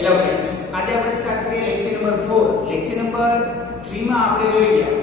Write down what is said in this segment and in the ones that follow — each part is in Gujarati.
હેલો ફ્રેન્ડ્સ, આજે આપણે સ્ટાર્ટ કરીએ લેક્ચર નંબર 4. લેક્ચર નંબર 3 માં આપણે જોઈ ગયા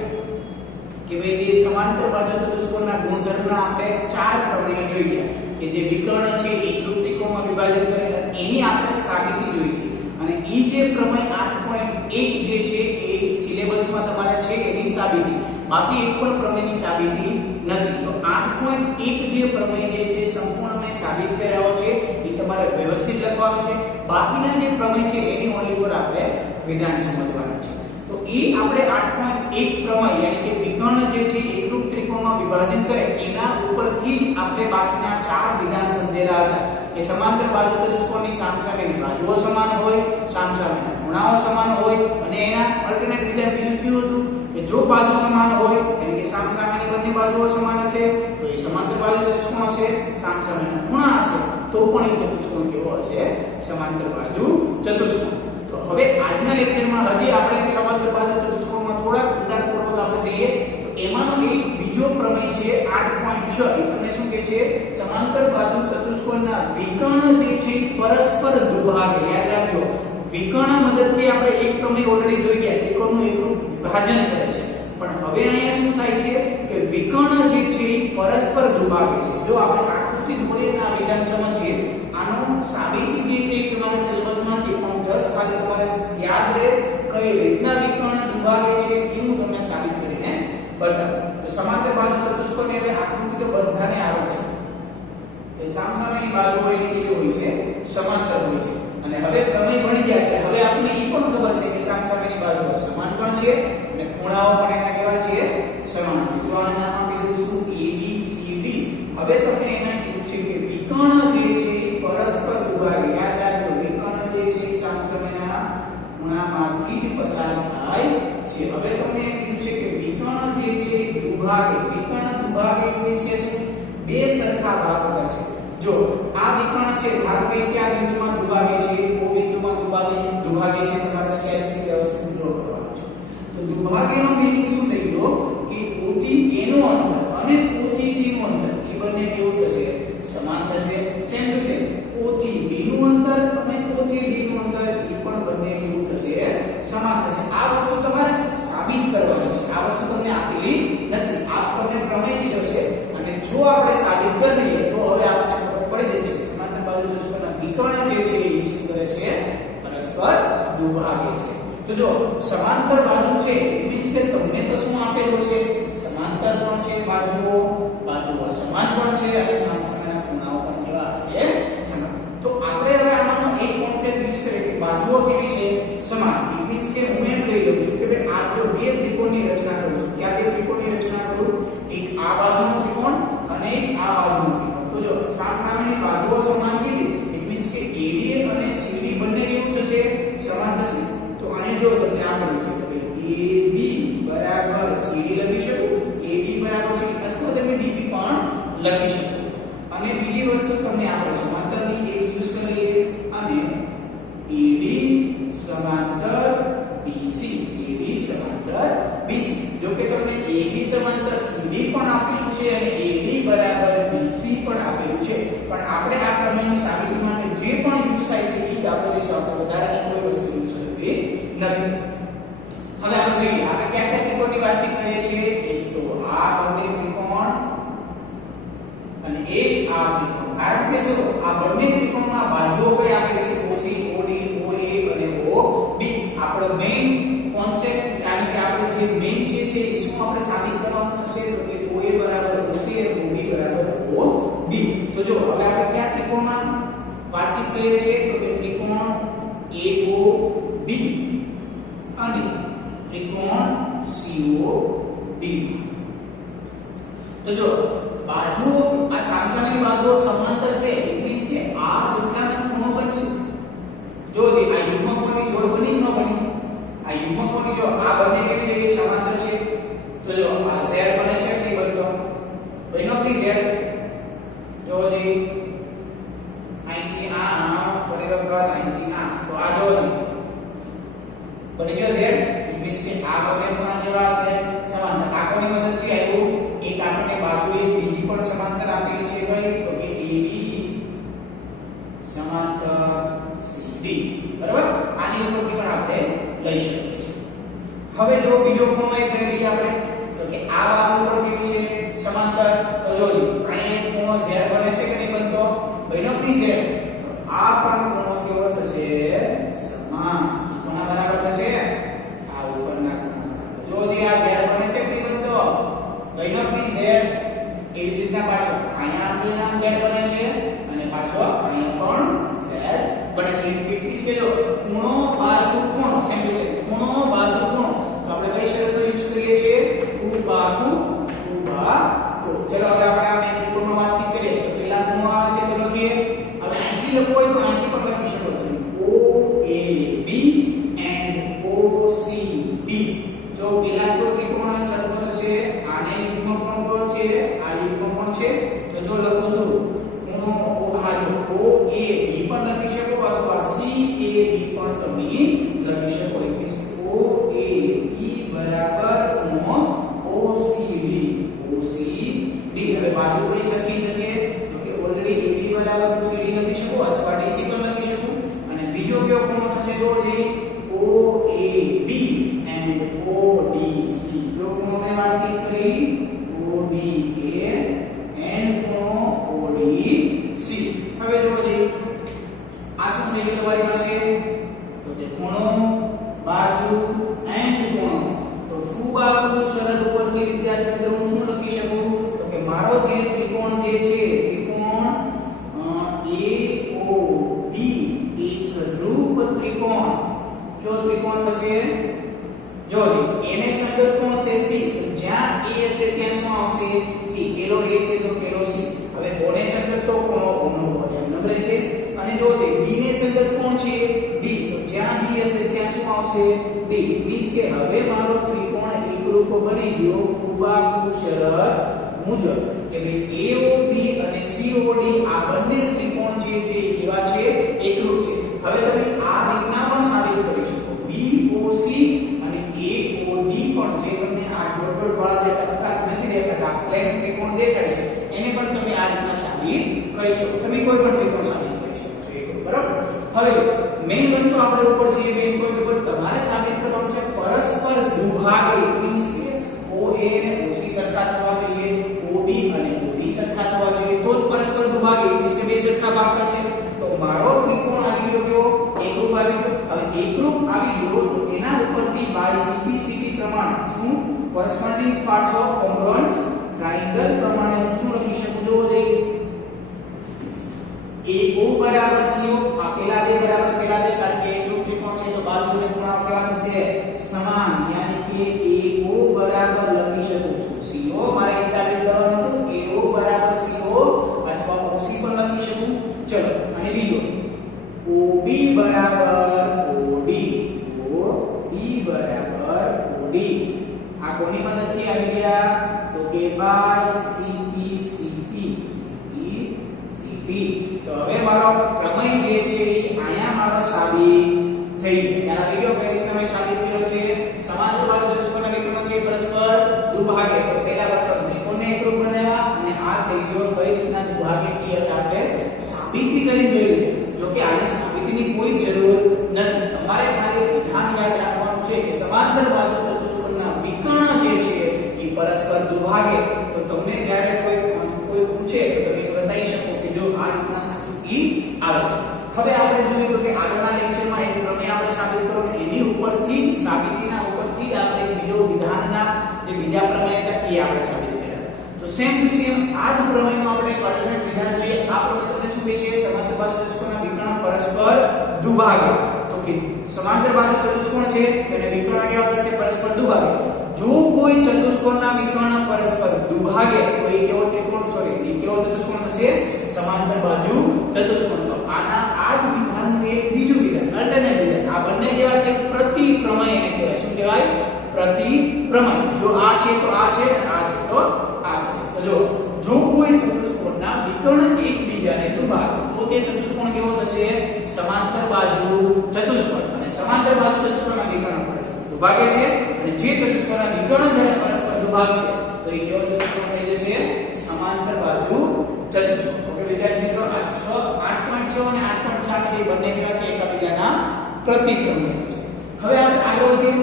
કે ભાઈ જે સમાંતર બાજુ ચતુષ્કોણના ગુણધર્મના આપણે ચાર પ્રમેય જોઈ ગયા કે જે વિકર્ણ છે એકરૂપ ત્રિકોણમાં વિભાજન કરે એની આપણે સાબિતી જોઈ હતી અને ઈ જે પ્રમેય 8.1 જે છે એ સિલેબસમાં તમારે છે એની સાબિતી, બાકી એક પણ પ્રમેયની સાબિતી નથી. તો 8.1 જે પ્રમેય જે છે સંપૂર્ણ મેં સાબિત કર્યો છે, એ તમારે વ્યવસ્થિત લખવાનું છે. બાકીના જે પ્રમેય છે એની ઓનલી ફોર આપણે વિધાન સમજવાના છે. તો એ આપણે 8.1 પ્રમેય યાની કે વિકર્ણ જે છે એકરૂપ ત્રિકોણમાં વિભાજન કરે એના ઉપરથી જ આપણે બાકીના ચાર વિધાન સમજેલા હતા કે સમાંતર બાજુ ચતુષ્કોણની સામસામેની બાજુઓ સમાન હોય, સામસામેના ખૂણાઓ સમાન હોય અને એના અલ્ટરનેટ વિધાન બીજું કયું હતું કે જો બાજુ સમાન હોય એટલે કે સામસામેની બંને બાજુઓ સમાન હશે તો એ સમાંતર બાજુ ચતુષ્કોણ હશે, સામસામેના ખૂણા હશે તો પણ એ ચતુષ્કોણ કેવો હશે? સમાંતર બાજુ ચતુષ્કોણ. તો હવે આજના લેક્ચરમાં હજી આપણે સમાંતર બાજુ ચતુષ્કોણમાં થોડા ઊંડાણપૂર્વક આપણે જઈએ તો એમાંનો એક બીજો પ્રમેય છે 8.6. એ તમને શું કહે છે? સમાંતર બાજુ ચતુષ્કોણના વિકર્ણ જે છે પરસ્પર દુભાગે. યાદ રાખજો, વિકર્ણ મદદથી આપણે એક પ્રમેય ઓલરેડી જોઈ ગયા, ત્રિકોણનું એકરૂપ વિભાજન કરે છે. પણ હવે અહીંયા શું થાય છે કે વિકર્ણ જે છે એ પરસ્પર દુભાગે છે. જો આપણે આકૃતિ દોરીને આ વિધાન સમજીએ, આનો સાબિતી જે છે એ તમારા સિલેબસમાં છે, પણ જસ્ટ ખાલી તમારે યાદ રહે કઈ રીતના વિકર્ણ દુભાગે છે એ હું તમને સાબિત કરીને બતાવું. તો સમાંતર બાજુ ચતુષ્કોણની હવે આકૃતિ તો બધાને આવડે છે કે સામસામેની બાજુઓ એની કેવી હોય છે? સમાંતર હોય છે. અને હવે પ્રમેય ભણી ગયા એટલે હવે આપણે એ પણ ખબર છે કે સામસામેની બાજુઓ સમાન પણ છે અને ખૂણાઓ પણ એના કેવા છે? સમાન છે. તો આનું નામ આપી દઉં છું ABCD. હવે તમને એના કીધું છે કે વિકર્ણ જે છે પરસ્પર દુભાગે. યાદ રાખજો, વિકર્ણ જે છે સામસામેના ખૂણામાંથી જ પસાર થાય છે. હવે તમને કીધું છે કે વિકર્ણ જે છે દુભાગે. વિકર્ણ દુભાગે એટલે છે બે સરખા ભાગ કરશે. જો આ વિકર્ણ છે ધારો કે કયા બિંદુમાં દુભાગે છે? O બિંદુમાં દુભાગે છે. તમારે સ્કેલથી વ્યવસ્થિત ડ્રો કરવાનું છે. તો દુભાગેનો મીનિંગ શું થઈ ગયો કે O થી A નું અંતર અને O થી C નું અંતર એ બંને કેવું થશે? સમાન થશે. સેમ ટુ સેમ O થી B નું અંતર અને O થી D નું અંતર એ પણ બંને કેવું થશે? સમાન થશે. આ વસ્તુ તમારે સાબિત કરવાની છે. આ વસ્તુ તમને આપેલી નથી, આ તમને પ્રમેય દીધો છે અને જો આપણે સાબિત કરી દઈએ તો હવે આપણને ખબર પડી જશે કે સમાંતર બાજુ ચતુષ્કોણના વિકર્ણ જે છે એ શું કરે છે? પરસ્પર દુભાગે છે. તો જો સમાંતર બાજુ છે મીન્સ કે તમને તો શું આપેલું છે? સમાંતર પણ છે બાજુઓ સમાન પણ છે અને સામસામેના ખૂણાઓ પણ કેવા હશે? સમાન. તો આપણે હવે આમાંનો એક કોન્સેપ્ટ યુઝ કરીએ કે બાજુઓ કેવી છે? સમાન. ઇટ મીન્સ કે હું એમ કહી દઉં છું કે ભાઈ આ જો બે ત્રિકોણની રચના કરું છું, ક્યાં બે ત્રિકોણની રચના કરું? એક આ બાજુનો ત્રિકોણ અને એક આ બાજુનો ત્રિકોણ. તો જો સામસામેની બાજુઓ સમાન કીધી, ઇટ મીન્સ કે AD અને CD બંને કેવું થશે? સમાન થશે. તો અહીંયા જો તમને આ કરું છું કે AB બરાબર CD લખી શકું, AB બરાબર CD અથવા તમે DB પણ લખી શકો. અને બીજી વસ્તુ તમને આપણે સમાંતરની એક યુઝ કરી લઈએ અને AD સમાંતર BC. AD સમાંતર BC. જો કે તમને AB સમાંતર CD પણ આપેલું છે અને AD બરાબર BC પણ આપેલું છે, પણ આપણે આ પ્રમેયની સાબિતી માટે જે પણ યુઝ થાય છે એ આપણે લઈશું. આપણે વધારાની કોઈ વસ્તુ યુઝ કરવી નથી. હવે આપણે જોઈએ આપણે કયા કયા ત્રિકોણની વાતચીત કરીએ છીએ? એક તો આ બંને ત્રિકોણ અને એક આ ત્રિકોણ. કારણ કે જો આ બંને ત્રિકોણમાં બાજુઓ કઈ આપેલી છે? OC, OD, OA અને OB. આપણો મેઈન કોન્સેપ્ટ એટલે કે આપણે જે મેઈન છે એ શું આપણે સાબિત કરવાનું થશે? તો કે OA બરાબર OC અને OB બરાબર OD. તો જો હવે આપણે કયા ત્રિકોણમાં વાતચીત કરીએ છીએ? તો કે ત્રિકોણ AOB અને ત્રિકોણ COD. તો જો બાજુઓ આ સામસામેની બાજુઓ સમાંતર છે, ઇટ મીન્સ કે આ જેટલાનો ખૂણો બનશે. જો જે આ યુગ્મકોણની જોડ બની ન બની? આ યુગ્મકોણની જો આ બંને કેવી છે? સમાંતર છે. તો જો આ Z બને છે કે બનતો? બન્યો કે Z? જો જે અહીંથી આ ફરી વખત અહીંથી આ, તો આ જો બની ગયો Z. ઇટ મીન્સ કે આ બંને ખૂણા કેવા હશે? સમાંતર. આ કોની મદદથી આવ્યું? એક આપણને બાજુએ બીજી પણ સમાંતર આપેલી છે ભાઈ, તો કે AB સમાંતર CD. બરાબર. ઉપરથી પણ આપણે લઈ શકીએ છીએ. હવે જો બીજો ખૂણો એક લઈ લઈએ આપણે, તો કે આ બાજુ પર કેવી છે સમાંતર, તો જોજો અહીંયા એક ખૂણો z બને છે કે નહીં બનતો, બન્યો કે z, તો આ પણ ખૂણો કેવો થશે સમાન, કોના બરાબર થશે, આ ઉપરના ખૂણા બરાબર. જોજો આ z બને છે કે નહીં બનતો, બન્યો કે z, એવી રીતના પાછો અહીંયા આપણું નામ z બને છે અને પાછો અહીંયા પણ z બને છે. કેટલી છે જો ખૂણો બાજુ ખૂણો, સેમ ટુ સેમ ખૂણો બાજુ ખૂણો, તો આપણે કઈ શરતો યુઝ કરીએ છીએ, ખૂબાકુ ખૂબાકુ. ચલો હવે આપણે આ મેં ત્રિકોણમાં વાતચીત કરીએ, તો પહેલા ખૂણો આવે છે તો લખીએ. હવે અહીંથી લખવું હોય તો અહીંથી પણ લખી શકો છો, OAB and OCD. જો પહેલા તો ત્રિકોણના શરતો થશે, આને યુગ્મ કોણ કહો છે, આ યુગ્મ કોણ છે, તો જો લખું છું ખૂણો આ જો OAB પણ લખી શકો અથવા CAB પણ તમે લખી શકો. એટલે OAB બરાબર ખૂણો OCD, OCD. હવે બાજુ કઈ સરખી જશે, તો કે ઓલરેડી AB બરાબર OCD લખી શકો અથવા DC પણ લખી શકો. અને બીજો કયો ખૂણો થશે જો OAB and ODC. જો ખૂણો મેં વાતચીત કરી ODA and ખૂણો ODC. હવે જોજો આ શું થઈ ગયું તમારી પાસે, તો કે ખૂણો બાજુ and ખૂણો. તો ખૂબાકુ શરત ઉપરથી વિદ્યાર્થી મિત્રો હું શું લખી શકું, તો કે મારો જે ત્રિકોણ જે છે ત્રિકોણ AOB એક રૂપ ત્રિકોણ, કયો ત્રિકોણ થશે, જો એને સંગત કોણ છે C, જ્યાં A હશે ત્યાં શું આવશે C, પેલો A છે તો પેલો C. હવે O ને સંગત તો ખૂણો O નો એમ નંબર છે. અને જો B ને સંગત કોણ છે D, તો જ્યાં B હશે ત્યાં શું આવશે D. મીન્સ કે હવે મારો ત્રિકોણ એકરૂપ બની ગયો ખૂબાકુ શરત મુજબ કે ભાઈ AOB અને COD આ બંને ત્રિકોણ જે છે કેવા છે, એકરૂપ છે. હવે તમે આ રીતના પણ સાબિત કરી શકો, BOC અને AOD પણ જે તમને આ ડોટ ડોટ વાળા જે ટપકા નથી દેખાતા પ્લેન ત્રિકોણ દેખાય છે એને પણ તમે આ રીતના સાબિત કરી શકો. તમે કોઈ પણ ત્રિકોણ સાબિત કરી શકો છો એકરૂપ, બરાબર. હવે મેઈન વસ્તુ આપણે ઉપર છે મેઈન પોઈન્ટ ઉપર તમારે સાબિત કરવાનું છે પરસ્પર દુભાગે. મીન્સ કે OA અને OC સરખા થવા જોઈએ, OB અને OD સરખા થવા જોઈએ, તો જ પરસ્પર દુભાગે મીન્સ કે બે સરખા ભાગ કરશે. તો મારો ત્રિકોણ આવી ગયો એકરૂપ આવી ગયો. હવે એકરૂપ આવી ગયો તો એના ઉપરથી બાય CBCD પ્રમાણે શું કોરસ્પોન્ડિંગ પાર્ટ્સ ઓફ કોંગ્રુઅન્ટ ટ્રાયેંગલ પ્રમાણે હું શું લખી શકું, જો AO બરાબર CO, આ પેલા બે બરાબર પેલા બે, કારણ કે એકરૂપ ત્રિકોણ છે તો બાજુને ખૂણા કેવા થશે સમાન, યાની કે AO બરાબર લખી શકું છું CO, મારે હિસાબે કરવાનું હતું AO બરાબર CO અથવા OC પણ લખી શકું. ચલો અને બીજો OB બરાબર OD, OB બરાબર OD. આ કોની મદદથી આવી ગયા, તો કે બાય CPCP. તો હવે મારો પ્રમેય જે છે અહીંયા મારો સાબિત થઈ ગયો. યાદ આવી ગયો કઈ રીતે મેં સાબિત કર્યો છે, સમાંતર બાજુ ચતુષ્કોણના વિકર્ણો છે પરસ્પર દુભાગે. તો પહેલા પ્રથમ ત્રિકોણને એકરૂપ બનાવ્યા અને આ થઈ ગયો કઈ રીતના દુભાગે એ આપણે સાબિતી કરી જોઈ. જો કે આની સાબિતીની કોઈ જરૂર નથી, તમારે ખાલી વિધાન યાદ રાખવાનું છે કે સમાંતર બાજુ ચતુષ્કોણના વિકર્ણ જે છે એ પરસ્પર દુભાગે. તો તમને જ્યારે કોઈ પૂછે તો તમે બતાવી શકો કે જો આ રીતના સાબિતી આવે છે. હવે આપણે જોયું તો કે આગળના લેક્ચરમાં એક પ્રમેય આપણે સાબિત કરો કે એની ઉપરથી જ સાબિતીના ઉપરથી જ આપણે બીજો વિધાનના જે બીજા પ્રમેય હતા એ આપણે સાબિત કર્યા હતા. તો સેમ ટુ સેમ આ જ પ્રમેયનો આપણે એક અલ્ટરનેટ વિધાન જોઈએ. આ પ્રમેય તમને શું કહે છે, સમાંતર બાજુ ચતુષ્કોણના વિકર્ણ પરસ્પર દુભાગે. તો કે સમાંતર બાજુ ચતુષ્કોણ છે તેને વિકર્ણ કેવા કરશે, પરસ્પર દુભાગે. જો કોઈ ચતુષ્કોણના વિકર્ણ પરસ્પર દુભાગે તો એ કેવો ત્રિકોણ, સોરી એ કેવો ચતુષ્કોણ થશે, સમાંતર બાજુ ચતુષ્કોણ. તો આના આ જ વિધાનનું એક બીજું વિધાન અલ્ટરનેટ વિધાન. આ બંને કેવા છે, પ્રતિપ્રમેય એને કહેવાય. શું કહેવાય, પ્રતિપ્રમેય. જો આ છે તો આ છે અને આ છે તો આ છે. તો જો કોઈ ચતુષ્કોણના વિકર્ણ એકબીજાને દુભાગે તો તે ચતુષ્કોણ કેવો થશે, સમાંતર બાજુ ચતુષ્કોણ. અને સમાંતર બાજુ ચતુષ્કોણના વિકર્ણ પરસ્પર દુભાગે છે અને જે ચતુષ્કોણના વિકર્ણ જ્યારે પરસ્પર દુભાગશે તો એ કેવો ચતુષ્કોણ થઈ જશે, સમાંતર બાજુ ચતુષ્કોણ. ઓકે વિદ્યાર્થી મિત્રો, આ 8.6 અને 8.7 છે બંને કેવા છે, એકબીજાના પ્રતિપ્રમેય છે. હવે આપણે આગળ વધીએ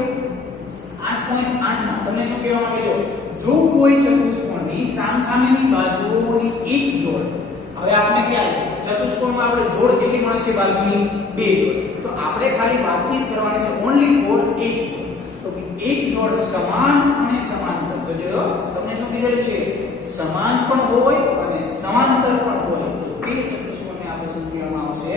8.8 માં તમને શું કહેવામાં આવે છે? જો કોઈ ચતુષ્કોણની સામસામેની બાજુઓની એક જોડ, હવે આપણે ખ્યાલ છે ચતુષ્કોણમાં આપણે જોડ કેટલી મળે છે? બાજુની બે જોડ. તો આપણે ખાલી વાતચીત કરવાની છે ઓન્લી ફોર એક જોડ. તો એક જોડ સમાન અને સમાંતર, તો જો તમને શું કીધેલું છે? સમાન પણ હોય અને સમાંતર પણ હોય, તો તે ચતુષ્કોણને આપણે શું કહેવામાં આવશે?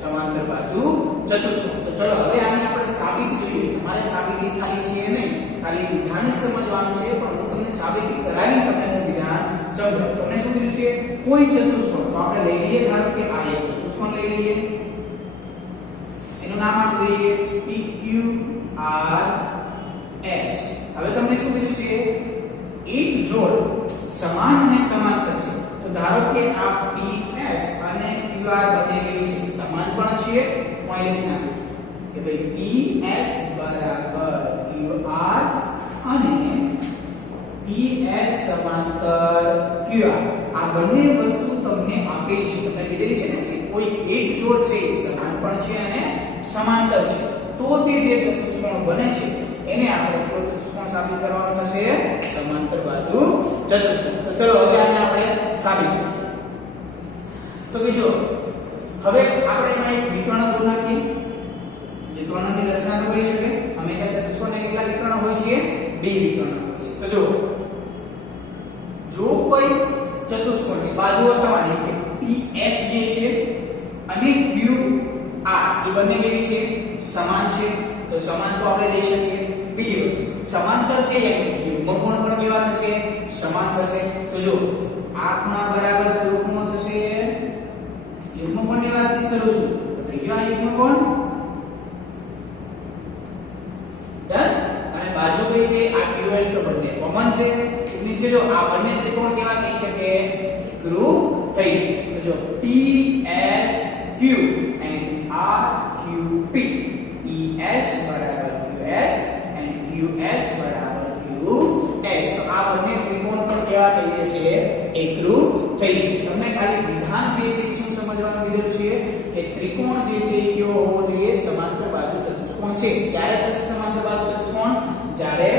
સમાંતર બાજુ ચતુષ્કોણ. તો ચલો હવે આની આપણે સાબિતી જોઈએ. તમારે સાબિતી ખાલી છે નહીં, ખાલી વિધાન જ સમજવાનું છે, પણ હું તમને સાબિતી કરાવી તમને હું વિધાન સમજાવું. તમને શું કીધું છે? કોઈ ચતુષ્કોણ, તો આપણે લઈ લઈએ, ધારો કે આ એક ચતુષ્કોણ લઈ લઈએ, એનું નામ આપી દઈએ PQRS. હવે તમને શું કીધું છે? એક જોડ સમાન અને સમાંતર છે. તો ધારો કે આ PS અને QR બંને કેવી છે? સમાન પણ છે. હું અહીં લખી નાખું છું કે ભાઈ PS બરાબર QR અને PS સમાંતર QR. આ બંને વસ્તુ તમને આપેલી છે, તમને કીધેલી છે ને કે કોઈ એક જોડ છે સમાન પણ છે અને સમાંતર છે, તો તે જે ચતુષ્કોણ બને છે એને આપણે કોઈ ચતુષ્કોણ સાબિત કરવાનું થશે? સમાંતર બાજુ ચતુષ્કોણ. તો ચલો હવે આને આપણે સાબિત કરીએ. તો કે જો હવે આપણે એમાં એક વિકર્ણ દોરી નાખીએ. વિકર્ણની રચના તો કરી શકે. હંમેશા ચતુષ્કોણને કેટલા વિકર્ણ હોય છે? બે વિકર્ણ હોય છે. તો જો કોઈ ચતુષ્કોણની બાજુઓ સમાન એટલે PS જે છે અને QR એ બંને કેવી છે? સમાન છે. તો સમાન તો આપણે લઈ શકીએ. બીજી વસ્તુ સમાંતર છે એમ કે યુગ્મકોણ પણ કેવા થશે? સમાન થશે. તો જો આ ખૂણા બરાબર કયો ખૂણો થશે? યુગ્મકોણની વાતચીત કરું છું તો થઈ ગયો આ યુગ્મકોણ. ડન. અને બાજુ કઈ છે? આ QS તો બંને કોમન છે. એટલે છે જો આ બંને ત્રિકોણ કેવા થઈ શકે? એકરૂપ થઈ. તો જો PSQ and RQP. PS બરાબર QS and QS બરાબર QS. તો આ બંને ત્રિકોણ પણ કેવા થઈ જશે? એકરૂપ થઈ જશે. તમને ખાલી વિધાન જે છે શું સમજવાનું કીધેલું છે કે ત્રિકોણ જે છે એ કેવો હોવો જોઈએ? સમાંતર બાજુ ચતુષ્કોણ છે. ક્યારે થશે સમાંતર બાજુ ચતુષ્કોણ? જ્યારે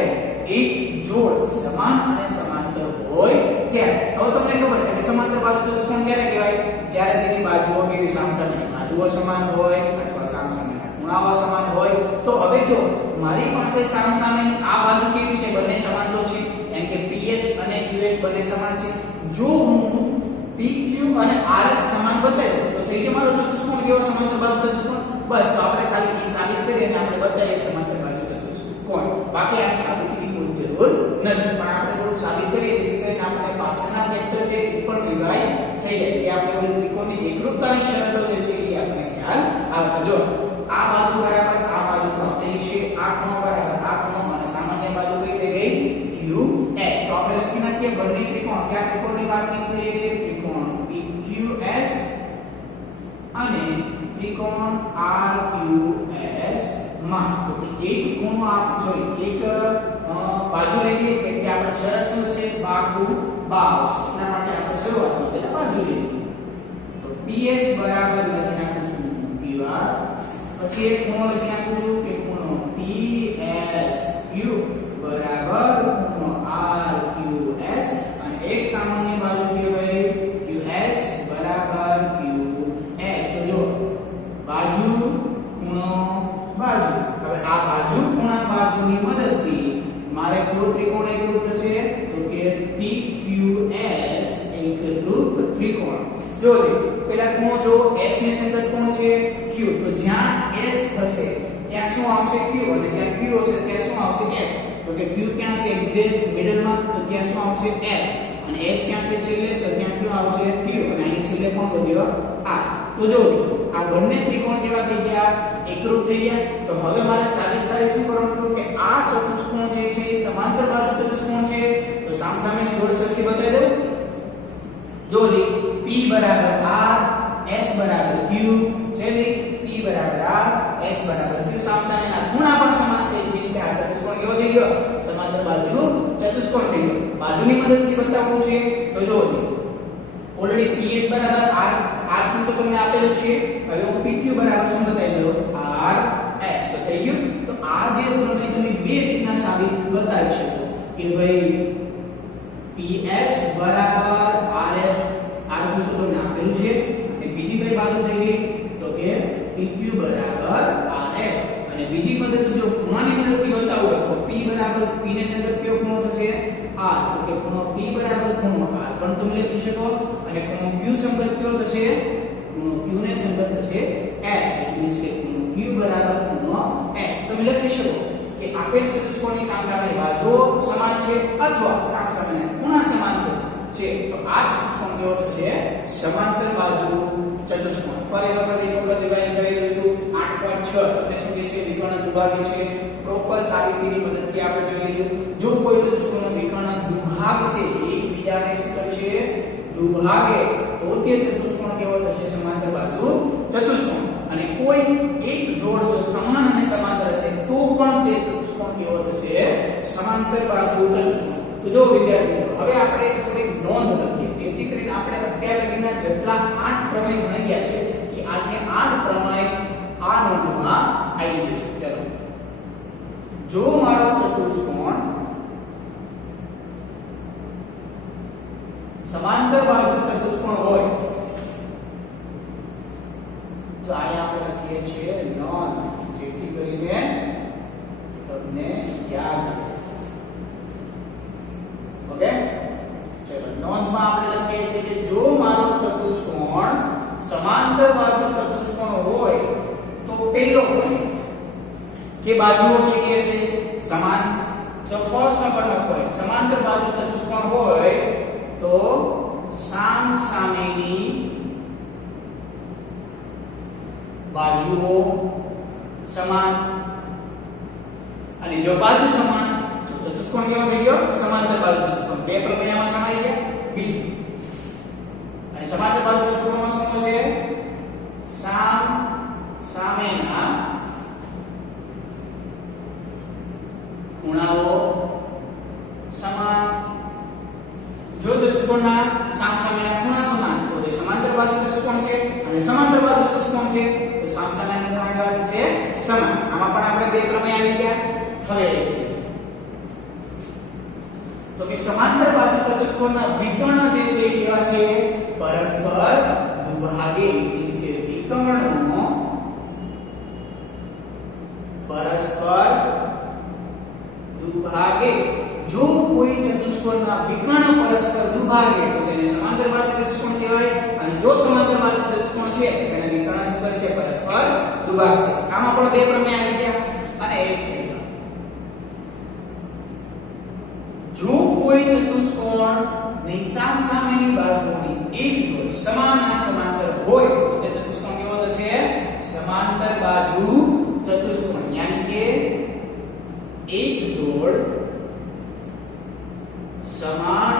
એક જોડ સમાન અને સમાંતર હોય ત્યારે. હવે તમને ખબર છે કે સમાંતર બાજુ ચતુષ્કોણ ક્યારે કહેવાય? જ્યારે તેની બાજુઓ કેવી? સામસામેની બાજુઓ સમાન હોય અથવા સામસામેના ખૂણાઓ સમાન હોય. તો હવે જો મારી પાસે સામસામેની આ બાજુ કેવી છે? બંને સમાન તો છે, એમ કે PS અને QS બંને સમાન છે. જો હું PQ અને RS સમાન બતાવી દઉં તો થઈ ગયો મારો ચતુષ્કોણ કેવો? સમાંતર બાજુ ચતુષ્કોણ. બસ તો આપણે ખાલી એ સાબિત કરી અને આપણે બતાવીએ સમાંતર બાજુ ચતુષ્કોણ. બાકી આની સાબિતીની કોઈ જરૂર નથી, પણ આપણે થોડું સાબિત કરીએ જેથી કરીને આપણે પાછળના ચેપ્ટર જે પણ રિવાઇઝ થઈ જાય, જે આપણે ઓલી ત્રિકોણની એકરૂપતાની શરતો જે છે એ આપણે ખ્યાલ આવે. તો જો આ બાજુ બરાબર આ બાજુ તો આપેલી છે, આ ખૂણો બરાબર આ ખૂણો, અને સામાન્ય બાજુ કઈ થઈ ગઈ? QS. તો આપણે લખી નાખીએ બંને ત્રિકોણ. કયા ત્રિકોણની વાતચીત કરીએ છીએ? ત્રિકોણ PQS અને ત્રિકોણ RQS માં. તો એક ખૂણો એક બાજુ લઈ લઈએ કેમ કે આપણે શરત શું છે? બાજુ આવશે. એટલા માટે આપણે શરૂઆતમાં તેને બાજુ લઈ લઈએ. તો PS બરાબર લખી નાખું છું QR. પછી એક ખૂણો લખી નાખું છું કે ખૂણો PSQ બરાબર ખૂણો RQS, અને એક સામાન્ય બાજુ છે ભાઈ QS બરાબર QS. તો જો બાજુ ખૂણો બાજુ. હવે આ બાજુ ખૂણા બાજુની મદદથી મારે કયો ત્રિકોણ એકરૂપ થશે? તો કે PQS એકરૂપ ત્રિકોણ. જો પેલા ખૂણો જો S ની સંગત કોણ છે? Q. તો જ્યાં S હશે ત્યાં શું આવશે? Q, અને જ્યાં Q હશે ત્યાં શું આવશે? S. તો કે Q ક્યાં છે? એક્ઝેક્ટ મિડલમાં, તો ત્યાં શું આવશે? S. અને S ક્યાં છે? છેલ્લે, તો ત્યાં ક્યાં આવશે? Q. અને અહીં છેલ્લે કોણ વધ્યો? R. તો જો આ બંને ત્રિકોણ કેવા થઈ ગયા? એકરૂપ થઈ ગયા. તો હવે મારે સાબિત કરી શું કરવાનું હતું કે આ ચતુષ્કોણ જે છે એ સમાંતર બાજુ ચતુષ્કોણ છે. તો સામસામેની જોડ સરખી બતાવી દઉં. જો P બરાબર R, S બરાબર Q છે. P બરાબર R, S બરાબર Q. સામસામેના ખૂણા પણ સમાન છે. એટલે કે આ ચતુષ્કોણ કેવો થઈ ગયો? સમાંતર બાજુ ચતુષ્કોણ થઈ ગયો. બાજુની મદદથી બતાવવું છે તો જો ઓલરેડી PS બરાબર R, RQ તો તમને આપેલું છે. હવે હું PQ બરાબર શું બતાવી દઉં? R થઈ ગયું. તો આ જે પ્રમેય તમે બે રીતના સાબિત બતાવી શકો કે ભાઈ PS બરાબર RS આરક્યુ તો તમને આપેલું છે અને બીજી કઈ બાજુ થઈ ગઈ તો કે PQ બરાબર RS અને બીજી પદ્ધતિ જો ખૂણાની મદદથી બતાવું તો P બરાબર P ને સંગત કયો ખૂણો થશે R તો કે ખૂણો P બરાબર ખૂણો R પણ તમે લખી શકો અને ખૂણો Q સંગત કયો થશે ખૂણો Q ને સંગત થશે S એટલે કે ખૂણો Q બરાબર ખૂણો S તમે લખી શકો કે આપેલ ચતુષ્કોણની સામસામેની બાજુઓ સમાન છે અથવા સામસામેના ખૂણા સમાંતર છે તો આ ચતુષ્કોણ કેવો થશે સમાંતર બાજુ ચતુષ્કોણ. ફરી વખત એક વખત રિવાઇઝ કરી લઈશું 8.6 અને શું કે છે વિકર્ણ દુભાગે છે પ્રોપર સાબિતીની મદદથી આપણે જોઈ લીધું જો કોઈ ચતુષ્કોણનો વિકર્ણ દુભાગ છે એકબીજાને શું કરશે દુભાગે તો તે ચતુષ્કોણ કેવો થશે સમાંતર બાજુ ચતુષ્કોણ અને કોઈ એક જોડ જો સમાન અને સમાંતર હશે તો પણ તે ચતુષ્કોણ કેવો થશે સમાંતર બાજુ ચતુષ્કોણ. તો જો વિદ્યાર્થી મિત્રો હવે આપણે થોડી નોંધ લખીએ જેથી કરીને આપણે અત્યાર લગીના જેટલા 8 પ્રમેય ભણી ગયા છે એ આજે 8 પ્રમેય આ નોંધમાં આવી જશે. ચલો જો મારો ચતુષ્કોણ સમાંતર બાજુ ચતુષ્કોણ હોય તો અહીંયા આપણે લખીએ છીએ નોંધ જેથી કરીને તમને યાદ રહે. ઓકે ચલો નોંધમાં આપણે લખીએ છીએ કે જો મારો ચતુષ્કોણ સમાંતર બાજુ ચતુષ્કોણ હોય તો પહેલો પોઈન્ટ કે બાજુઓ કેવી હશે સમાન. તો ફર્સ્ટ નંબરનો પોઈન્ટ સમાંતર બાજુ ચતુષ્કોણ હોય તો સામસામેની બાજુઓ સમાન અને જો બાજુ સમાન તો ચતુષ્કોણ કેવો થઈ ગયો સમાંતર બાજુ ચતુષ્કોણ. બે પ્રમેયમાં સમાઈ ગયા. બીજું અને સમાંતર બાજુ ચતુષ્કોણમાં શું હશે સામેના ખૂણાઓ સમાન. જો ચતુષ્કોણના સામસામેના ખૂણા સમાન તો તે સમાંતર બાજુ ચતુષ્કોણ છે અને સમાંતર બાજુ ચતુષ્કોણ છે તો સામસામેના ખૂણા કેવા થશે સમાન. આમાં પણ આપણે બે પ્રમેય આવી ગયા. હવે તો કે સમાંતર બાજુ ચતુષ્કોણના વિકર્ણ જે છે એ કેવા છે પરસ્પર દુભાગે મીન્સ કે વિકર્ણો પરસ્પર દુભાગે. જો કોઈ ચતુષ્કોણના વિકર્ણ પરસ્પર દુભાગે તો તેને સમાંતર બાજુ ચતુષ્કોણ કહેવાય અને જો સમાંતર બાજુ ચતુષ્કોણ છે તો તેને વિકર્ણ શું કરશે પરસ્પર દુભાગશે. આમાં પણ બે પ્રમેય આવી ગયા અને એક છે જો કોઈ ચતુષ્કોણ ની સામસામેની બાજુઓની એક જોડ સમાન અને સમાંતર હોય તો તે ચતુષ્કોણ કેવો થશે સમાંતર બાજુ ચતુષ્કોણ. યાની કે એક જોડ સમાન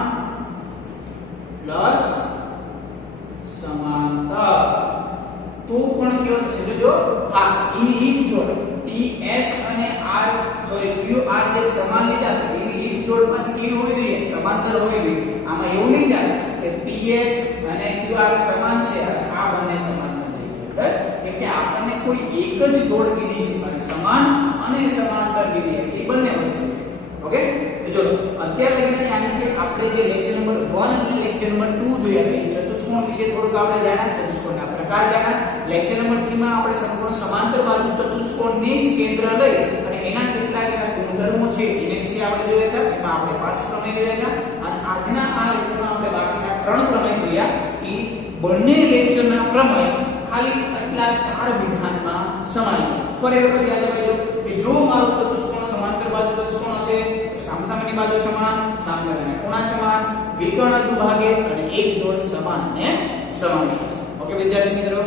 પ્લસ સમાંતર તો પણ કેવો થશે જોજો હા એની એક જોડ TS અને R સોરી QR જે સમાન લીધા તો એની એક જોડ પાસે કેવી હોવી જોઈએ સમાંતર હોવી જોઈએ. આમાં એવું નહીં ચાલે કે PS અને QR સમાન છે આ બંને સમાંતર થઈ ગયા કેમ કે આપણને કોઈ એક જ જોડ કીધી છે અને સમાન અને સમાંતર કીધી એ બંને વસ્તુ છે. ઓકે તો ચલો અત્યાર લગીને યાની કે આપણે જે લેક્ચર નંબર 1 અને લેક્ચર નંબર 2 જોયા છે ચતુષ્કોણ વિશે થોડુંક આપણે જાણ્યા ચતુષ્કોણના પ્રકાર જાણ્યા. લેક્ચર નંબર 3 માં આપણે સંપૂર્ણ સમાંતર બાજુ ચતુષ્કોણને જ કેન્દ્ર લઈ અને એના કેટલાક એના ગુણધર્મો છે એના વિશે આપણે જોયા હતા. એમાં આપણે 5 પ્રમેય જોયા હતા અને આજના આ લેક્ચરમાં આપણે બાકીના 3 પ્રમેય જોયા. એ બંને લેક્ચરના પ્રમેય ખાલી આટલા 4 વિધાનમાં સમાઈ ગયા. ફરી વખત યાદ રાખજો કે જો મારો ચતુષ્કોણ સમાંતર બાજુ ચતુષ્કોણ હશે તો સામસામેની બાજુ સમાન સામસામેના ખૂણા સમાન વિકર્ણ દુભાગે અને એક જોડ સમાન અને સમાન હશે. ઓકે વિદ્યાર્થી મિત્રો